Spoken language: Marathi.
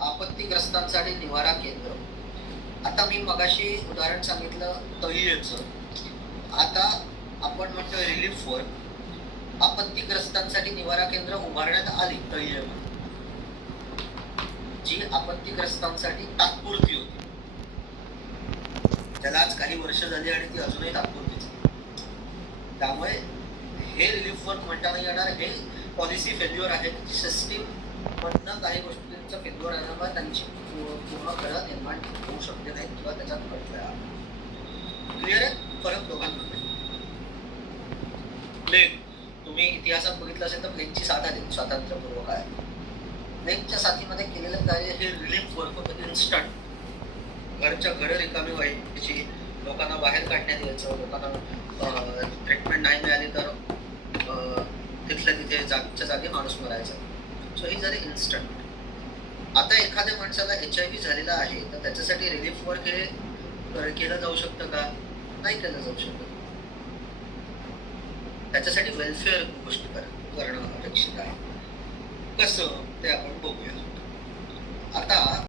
आपत्तीग्रस्तांसाठी निवारा केंद्र. आता मी मगाशी उदाहरण सांगितलं तळीयेचं. आता आपण म्हणतोय रिलीफ वर्क. आपत्तीग्रस्तांसाठी निवारा केंद्र उभारण्यात आली तळीयेमध्ये, जी आपत्तीग्रस्तांसाठी तात्पुरती होती. त्याला आज काही वर्ष झाली आणि ती अजूनही तात्पुरतीच आहे. त्यामुळे हे रिलीफ वर्क म्हणता नाही येणार. हे पॉलिसी फेल्युअर आहे. सिस्टीम मधनं काही गोष्टींचा फेल्युअर आल्यामुळे त्यांची पूर्ण खरं निर्माण होऊ शकते नाही किंवा त्याच्यात अडथळा. क्लिअर आहे फरक दोघांमध्ये. प्लेग, तुम्ही इतिहासात बघितलं असेल तर प्लेगची साथ आली स्वातंत्र्यपूर्व काळात. प्लेगच्या साथीमध्ये केलेलं कार्य हे रिलीफ वर्क होतं. इन्स्टंट घरच्या घर रिकामी व्हायची, लोकांना बाहेर काढण्यात यायचं, लोकांना ट्रीटमेंट नाही मिळाली तर तिथल्या तिथे जागच्या जागी माणूस मरायचा. सो ही झाली इन्स्टंट. आता एखाद्या माणसाला HIV झालेला आहे तर त्याच्यासाठी रिलीफ वर्क हे केलं जाऊ शकतं का? नाही केलं जाऊ शकत. त्याच्यासाठी वेलफेअर गोष्टी करणं अपेक्षित आहे. कसं ते आपण बघूया. आता